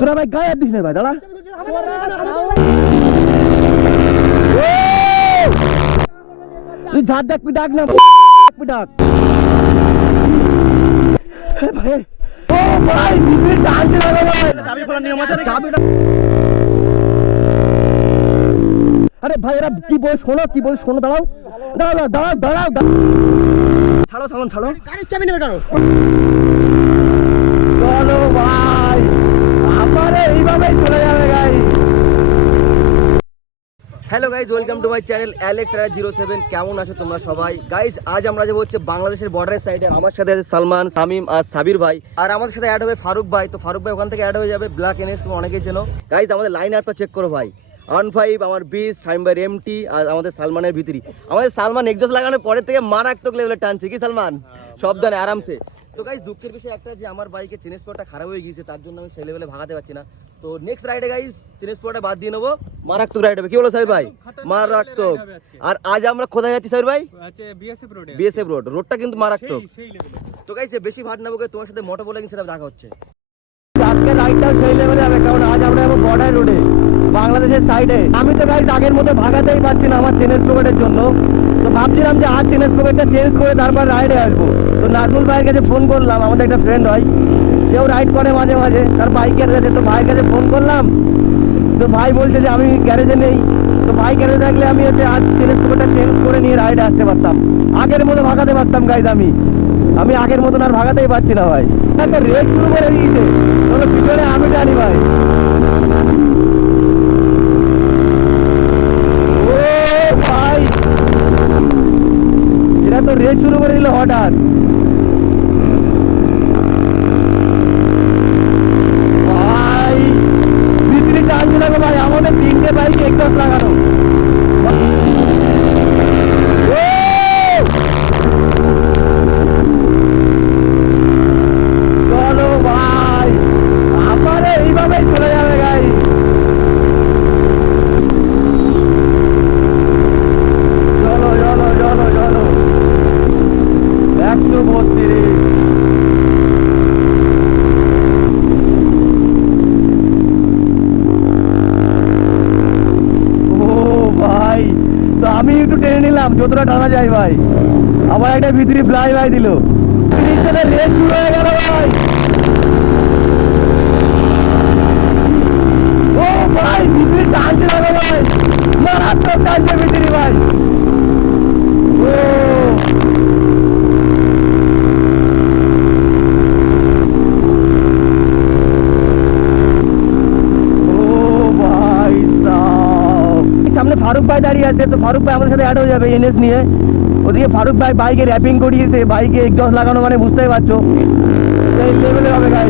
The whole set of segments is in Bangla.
তোরা ভাই গায়ে দিস না ভাই, দাঁড়া। তুই ঝাড় দেখ, ডাক না ডাক। ভাই ও ভাই টানতে লাগো ভাই, চাবি খোলার নিয়ম আছে, চাবিটা। আরে ভাই এরা কি বল শোনো, কি বল শোনো, দাঁড়াও দাঁড়াও দাঁড়াও দাঁড়াও, ছাড়ো সামন ছাড়ো, গাড়ির চাবি নেবে কেন? চলো ভাই, আমারে এইভাবে চলে যাবে গাই। Hello guys, welcome to my channel Alex07। কেমন আছো তোমরা সবাই? গাইজ আজ আমরা যাবো হচ্ছে বাংলাদেশের বর্ডারের সাইডে। আমার সাথে আছে সালমান, শামিম আর সাবির ভাই, আর আমাদের সাথে অ্যাড হবে ফারুক ভাই। তো ফারুক ভাই ওখান থেকে অ্যাড হয়ে যাবে। ব্ল্যাক এনএস তুমি অনেকেই চেনো। গাইজ আমাদের লাইন আপটা চেক করো ভাই। 15 আমার 20, শামিম ভাই এমটি, আর আমাদের সালমানের ভিতরি। আমাদের সালমান এক্সজস্ট লাগানোর পরের থেকে মারাত্মক লেভেলে টানছে কি সালমান? সাবধানে আরামসে। তো গাইজ দুঃখের বিষয় একটা যে আমার বাইকের চেন স্পটটা খারাপ হয়ে গিয়েছে, তার জন্য আমি সেই লেভেলে ভাগাতে পারছি না। তো নেক্সট রাইডে গাইজ চেন স্পটটা বাদ দিয়ে নেবো, মারাত্মক রাইড হবে। কি বলো সাবির ভাই? মারাত্মক। আর আজ আমরা কোথায় যাচ্ছি সাবির ভাই? BSF road. রোডটা কিন্তু মারাত্মক। তো গাইজ বেশি ভাট নেবো, তোমার সাথে মোটো বলে সেটা দেখা হচ্ছে। আজকে রাইডটাও সেই লেভেলে হবে, কারণ আজ আমরা যাবো বর্ডার রোডে, বাংলাদেশের সাইডে। আমি তো গাইজ আগের মতো ভাগাতেই পারছি না আমার চেন স্পকেটের জন্য। তো ভাবছিলাম যে আজ চেন স্পকেটটা চেঞ্জ করে তারপর রাইডে আসবো। তো নাজমুল ভাইয়ের কাছে ফোন করলাম, আমাদের একটা ফ্রেন্ড হয়, সেও রাইড করে মাঝে মাঝে, তার বাইকের কাছে। তো ভাইয়ের কাছে ফোন করলাম, তো ভাই বলছে যে আমি গ্যারেজে নেই। তো ভাই গ্যারেজে থাকলে আমি হচ্ছে আজ চেন স্পকেটটা চেঞ্জ করে নিয়ে রাইডে আসতে পারতাম, আগের মতো ভাগাতে পারতাম গাইজ। আমি আগের মতন আর ভাগাতেই পারছি না ভাই। একটা রেস শুরু করে দিয়েছে, তবে পিছনে আমি জানি ভাই। ও ভাই এরা তো রেস শুরু করে দিল হঠাৎ। ভাই বিক্রি টানছে না গো ভাই, আমাদের 3টে বাইক একদম লাগানো। চলো ভাই, আমারে এইভাবেই চলে যাবে গাই। চলো চলো চলো চলো, 132। ও ভাই, তো আমি একটু টেনে নিলাম যতটা টানা যায় ভাই। আমার একটা ভিতরি ব্লাই ভাই দিল, রেস শুরু হয়ে গেল ভাই। ও ভাই ভিতরি টানছে না ভাই, মারাত্মক টানছে ভিতরি ভাই। ও ভাই সামনে ফারুক ভাই দাঁড়িয়ে আছে। তো ফারুক ভাই আমাদের সাথে অ্যাড হয়ে যাবে এনএস নিয়ে। ওদিকে ফারুক ভাই বাইকে র্যাপিং করিয়েছে, বাইকে এক্সজস্ট লাগানো মানে বুঝতেই পারছো সেই লেভেলে হবে গাই।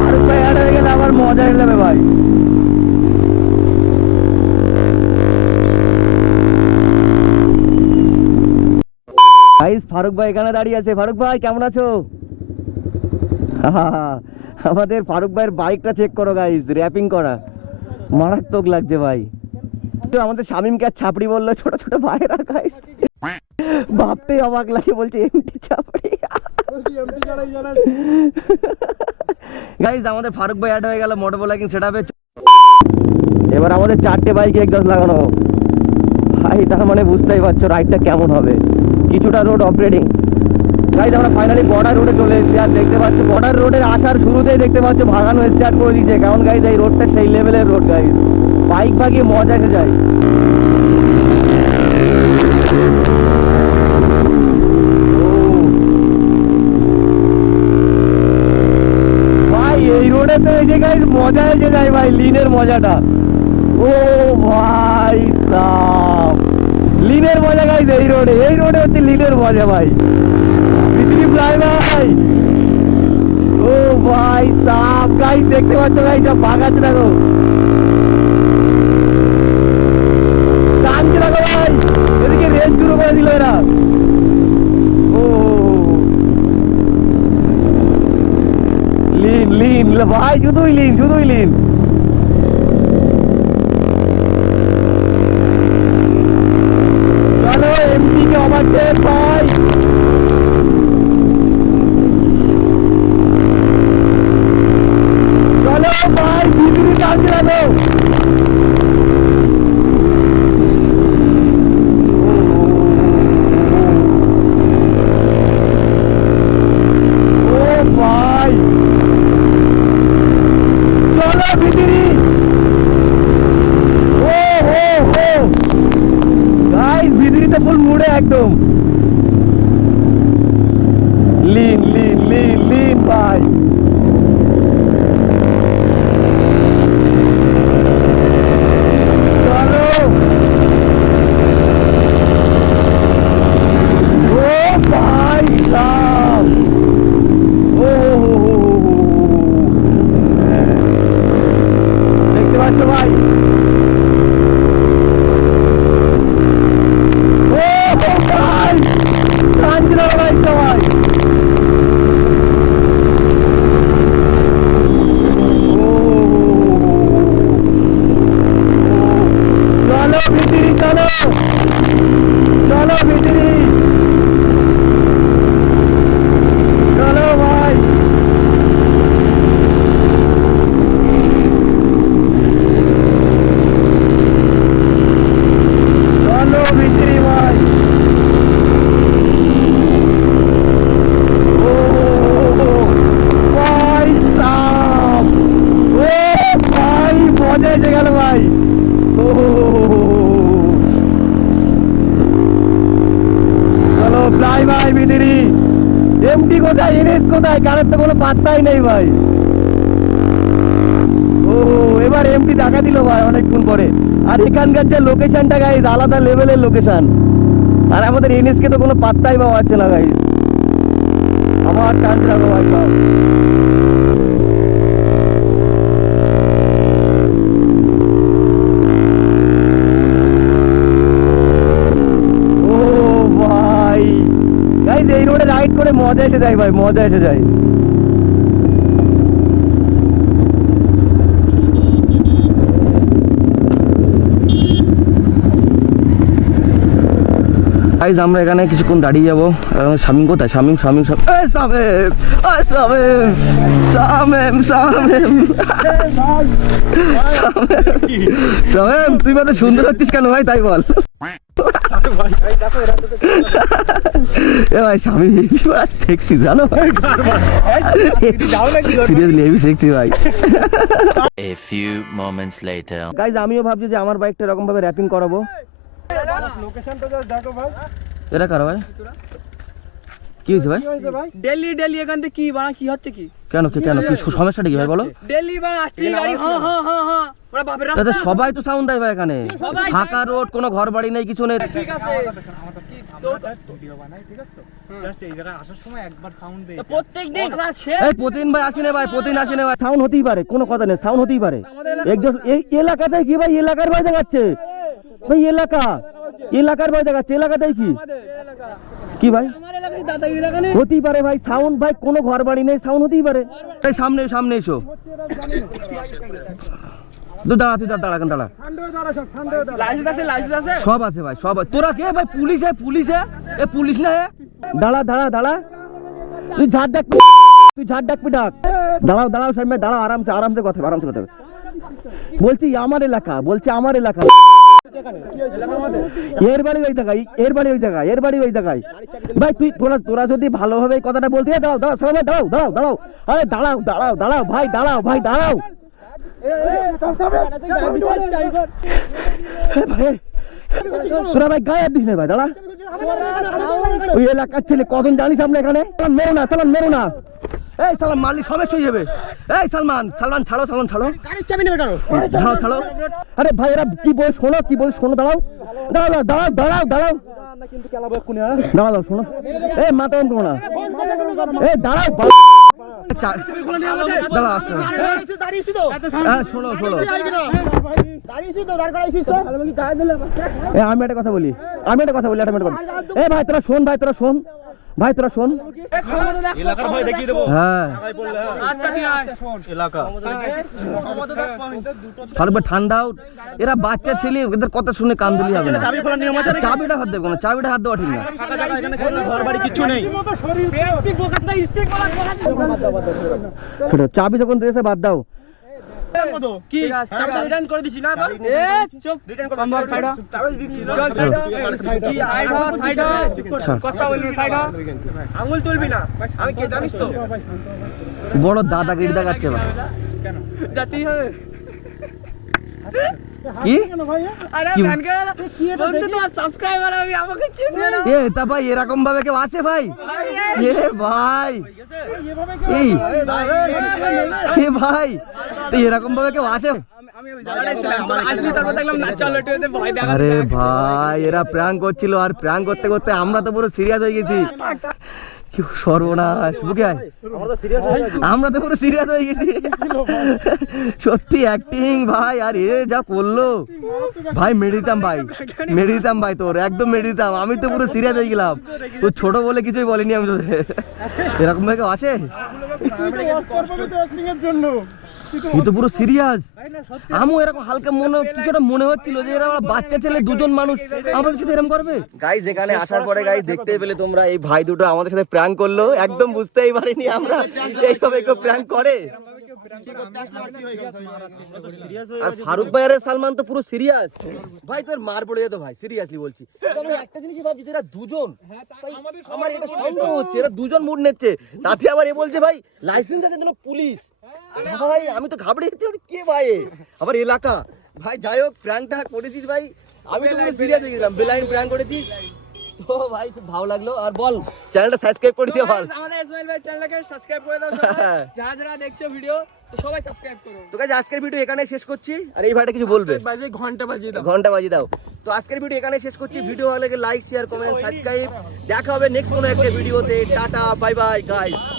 ফারুক ভাই অ্যাড হয়ে গেলে আবার মজা হয়ে যাবে ভাই। গাইস ফারুক ভাই এখানে দাঁড়িয়ে আছে। ফারুক ভাই কেমন আছো? আমাদের ফারুক ভাইয়ের বাইকটা চেক করো গাইস, র্যাপিং করা, মারাত্মক লাগছে ভাই। আমাদের শামিমকে আর ছাপড়ি বললো, ছোট ছোট ভাইরা গাইস ভাবতেই অবাক লাগে, বলছে এমটি ছাপড়ি। গাইস আমাদের ফারুক ভাই অ্যাড হয়ে গেল মোটো ব্লগিং সেটআপে। এবার আমাদের 4টে বাইকে একদম লাগানো ভাই, তার মানে বুঝতেই পারছো রাইডটা কেমন হবে। কিছুটা রোড অপারেটিং গাইস, আমরা ফাইনালি বর্ডার রোডে চলে এসেছি। আর দেখতে পাচ্ছ বর্ডার রোডে আসার শুরুতেই দেখতে পাচ্ছ ভাগানো স্টার্ট করে দিয়েছে, কারণ গাইস এই রোডটা সেই লেভেলের রোড গাইস, বাইক ভাগিয়ে মজা এসে যায়। ভাই এই রোডে তো এই যে গাইস মজা এসে যায় ভাই, লিনের মজাটা। ও ভাই সাব, লিনের মজা গাইস এই রোডে হচ্ছে লিনের মজা ভাই। ভিতরি প্লাই ভাই, ও ভাই সাব গাইস দেখতে পাচ্ছ ভাই সব ভাগাচ্ছে দেখো, টানছে দেখো ভাই। এদিকে রেস শুরু করে দিল এরা। ও লিন লিন ভাই, শুধুই লিন শুধুই লিন। চলো এমপি কে ওভারটেক ভাই। চালানো। ও ভাই চলো ভিতরি। ও হো হো গাইস ভিতরি তো ফুল মুড়ে একদম লিন লিন লিন লিন ভাই। চলো ও ভাই সাব। ও দেখতে পাচ্ছ ভাই। ও ভাই কাঞ্জিলা ভাই সবাই। চলো ভিতরি চলো চলো ভিতরি চলো ভাই। চলো ভিতরি ভাই। ও ভাই সাব। ও ভাই মজা এসে গেল ভাই। ও চলো ফ্লাই ভাই ভিতরি। এমটি কোথায় এনএস কোথায় কারোর তো কোনো পাত্তাই নেই ভাই। ও এবার এমটি দেখা দিল ভাই অনেকক্ষণ পরে। আর এখানকার যে লোকেশনটা গাইজ আলাদা লেভেলের লোকেশন। আর আমাদের এনএস কে তো কোনো পাত্তাই পাওয়া যাচ্ছে না গাইজ। আমার টান রাখো ভাই সব। ও ভাই গাইজ এই রোডে রাইড করে মজা এসে যায় ভাই, মজা এসে যায়। গাইজ আমরা এখানে কিছুক্ষণ দাঁড়িয়ে যাবো। শামিম কোথায়? শামিম শামিম শামিম শামিম শামিম তুই কত সুন্দর হচ্ছিস কেন ভাই তাই বল। এ ভাই শামিম সেক্সি জানো, সিরিয়াসলি হেভি সেক্সি ভাই। A few moments later. Guys আমিও ভাবছি যে আমার বাইকটা এরকম ভাবে র্যাপিং করাবো। এটা কারো ভাই কি হয়েছে ভাই? ডেলি ডেলি এখান থেকে কি বানা কি হচ্ছে কি? কেন কি সমস্যাটা কি ভাই বলো? ডেলি বানা আসছে গাড়ি হ্যাঁ হ্যাঁ হ্যাঁ হ্যাঁ ওরা বাপের রাস্তা। তাতে সবাই তো সাউন্ড দেয় ভাই এখানে। ফাঁকা রোড, কোনো ঘর বাড়ি নেই, কিছু নেই। ঠিক আছে ভিডিও বানাই ঠিক আছে তো জাস্ট এই জায়গায় আসার সময় একবার সাউন্ড দেই প্রত্যেকদিন। এই প্রতিদিন ভাই আসেনি ভাই, প্রতিদিন আসেনি ভাই। সাউন্ড হতেই পারে, কোনো কথা নেই, সাউন্ড হতেই পারে। একজন এই এলাকাতে কি ভাই এলাকার ভয় দেখাচ্ছে ভাই, এলাকার ভয় দেখাচ্ছে। এলাকাতে কি ভাই আমার এলাকায় দাদাগিরি দেখা নেই হতেই পারে ভাই। সাউন্ড ভাই কোনো ঘর বাড়ি নেই, সাউন্ড হতেই পারে। এই সামনে সামনে এসো। তুই দাঁড়া, তুই দাঁড়া, দাঁড়া। লাইসেন্স আছে লাইসেন্স আছে সব আছে ভাই, সব আছে। তোরা কে ভাই? পুলিশ এ পুলিশ না এ? দাঁড়া দাঁড়া দাঁড়া, তুই ঝাড় ডাক, তুই ঝাড় ডাকবি ডাক। দাঁড়াও দাঁড়াও সামনে দাঁড়াও, আরামসে আরামসে কথা বলছি। আমার এলাকা, বলছি আমার এলাকা। এর বাড়ি ওই জায়গায়, এর বাড়ি ওই জায়গায়, এর বাড়ি ওই জায়গায়। ভাই তুই তোরা যদি ভালোভাবে এই কথাটা বলতে, দাঁড়াও দাঁড়াও সবাই দাঁড়াও দাঁড়াও দাঁড়াও, আরে দাঁড়াও দাঁড়াও দাঁড়াও ভাই, দাঁড়াও ভাই দাঁড়াও। তোরা ভাই গায়ে দিস না ভাই, দাঁড়া। ওই এলাকার ছেলে কজন জানিস আমরা এখানে? মেরো না সালাম, মেরো না। এই সালাম মারলি সমস্যা হয়ে যাবে। এই সালমান ছাড়ো, সালমান ছাড়ো, ছাড়ো ছাড়ো। আরে ভাই এরা কি বল শোনো, কি বল শোনো, দাঁড়াও দাঁড়াও দাঁড়াও দাঁড়াও দাঁড়াও দাঁড়াও শোনো। এই মাথা অন করো না, এই দাঁড়াও দাঁড়াও আসতে। হ্যাঁ শোনো শোনো, আমি একটা কথা বলি, এই ভাই তোরা শোন, ভাই তোরা শোন, ভাই তোরা শোন। এলাকার ভয় দেখিয়ে দেবো। হ্যাঁ আচ্ছা ঠিক আছে এলাকা ফারুক ভাই ঠান্ডাও, এরা বাচ্চা ছেলে, এদের কথা শুনে কান দিলি হবে না। চাবি খোলার নিয়ম আছে? চাবিটা হাত দেবে না, চাবিটা হাত দেওয়া ঠিক না। ফাঁকা জায়গা এখানে কোনো ঘর বাড়ি কিছু নেই। ছোট চাবি যখন দিয়েছে বাদ দাও। কি রিটার্ন করে দিছি না তো এ চুপ রিটার্ন করে কম্বল সাইড টাওয়েল দিছি চল সাইড কি সাইড কথা বলবি সাইড আঙুল তুলবি না আমি কে জানিস তো বড় দাদাগিরি দেখাচ্ছে ভাই কেন জাতি হবে কি আরে ব্যানগাল বন্ধু তোমার সাবস্ক্রাইবার আমি আমাকে চিনি না এ তা ভাই এরকম ভাবে কেউ আসে ভাই এ ভাই এই এ ভাই তো এরকম ভাবে কেউ আসে আরে ভাই এরা প্র্যাঙ্ক করছিল আর প্র্যাঙ্ক করতে করতে আমরা তো পুরো সিরিয়াস হয়ে গেছি কি সর্বনাশ বুকে আয় আমরা তো পুরো সিরিয়াস হয়ে গেছি সত্যি অ্যাক্টিং ভাই আর এ যা করলো ভাই মেরে দিতাম ভাই তোর একদম মেরে দিতাম আমি তো পুরো সিরিয়াস হয়ে গেলাম তো ছোট বলে কিছুই বলিনি আমি তোদের এরকম ভাবে কেউ আসে তুই তো পুরো সিরিয়াস আমিও এরকম হালকা কিছুটা মনে হচ্ছিল যে এরা বাচ্চা ছেলে দুজন মানুষ আমাদের সাথে এরকম করবে গাইস এখানে আসার পরে গাইস দেখতে পেলে তোমরা এই ভাই দুটো আমাদের সাথে প্র্যাঙ্ক করলো একদম বুঝতেই পারিনি আমরা এইভাবে কেউ প্র্যাঙ্ক করে আর ফারুক ভাই আর সালমান তো পুরো সিরিয়াস ভাই তোর মার পড়ে যেত ভাই সিরিয়াসলি বলছি আমি একটা জিনিসই ভাবছি এরা দুজন আমার এটা সন্দেহ হচ্ছে এরা দুজন মুড নিচ্ছে তাতে আবার এ বলছে ভাই লাইসেন্স আছে যেন পুলিশ ভাই আমি তো ঘাবড়ে গেছি কে ভাই আবার এলাকা ভাই যাই হোক প্র্যাঙ্কটা করেছিস ভাই আমি তো পুরো সিরিয়াস হয়ে গেছিলাম বেলাইন প্র্যাঙ্ক করেছিস তো ভাই খুব ভালো লাগলো আর বল চ্যানেলটা সাবস্ক্রাইব করে দিও বল আমাদের ইসমাইল ভাই চ্যানেলটাকে সাবস্ক্রাইব করে দাও যারা যারা দেখছো ভিডিও তো সবাই সাবস্ক্রাইব করো তো গাইস আজকের ভিডিও এখানেই শেষ করছি আর এই ভাইটা কিছু বলবে বাজে ঘন্টা বাজিয়ে দাও তো আজকের ভিডিও এখানেই শেষ করছি ভিডিও ভালো লাগলে লাইক শেয়ার কমেন্ট সাবস্ক্রাইব দেখা হবে নেক্সট কোনো একটা ভিডিওতে টাটা বাই বাই গাইস